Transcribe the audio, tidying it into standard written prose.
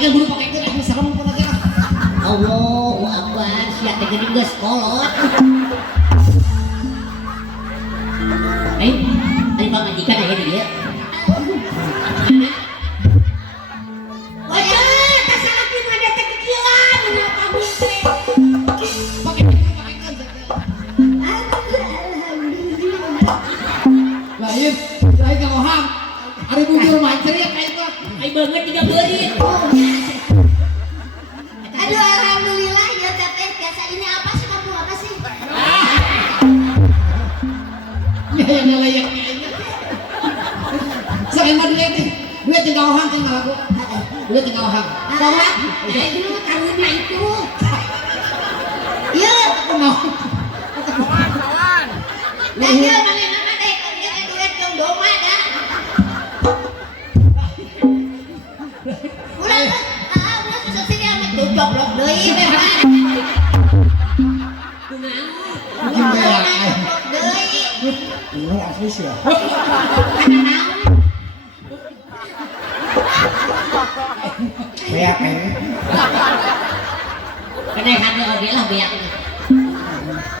kan buru pakai geus serem pun aja. Allahu Akbar, siap teh geuning geus kolot. Ari pamajikan aya di dieu. Wajah, tasalaki mah teh kekieuan menapa gue. Pakai geus. Lain ka oham. Ari bujur mah ceria ka itu. Ai beungeut tiga beurit. Aduh, alhamdulillah ya teteh. Biasa ini apa sih kamu apa sih? Ya yang layak aja. Saya mah duit tinggal oham tinggal aku. Duit tinggal oham. Bahwa itu karunya itu. Iya, Aku mau. nah iya mana nama deh kerja duit yang doma dah. Ulah susah sini amat tuh coplok deui memang. Coplok deui. Ini asli sih ya. Kana naon? Kayak Keneh hade oge lah beak.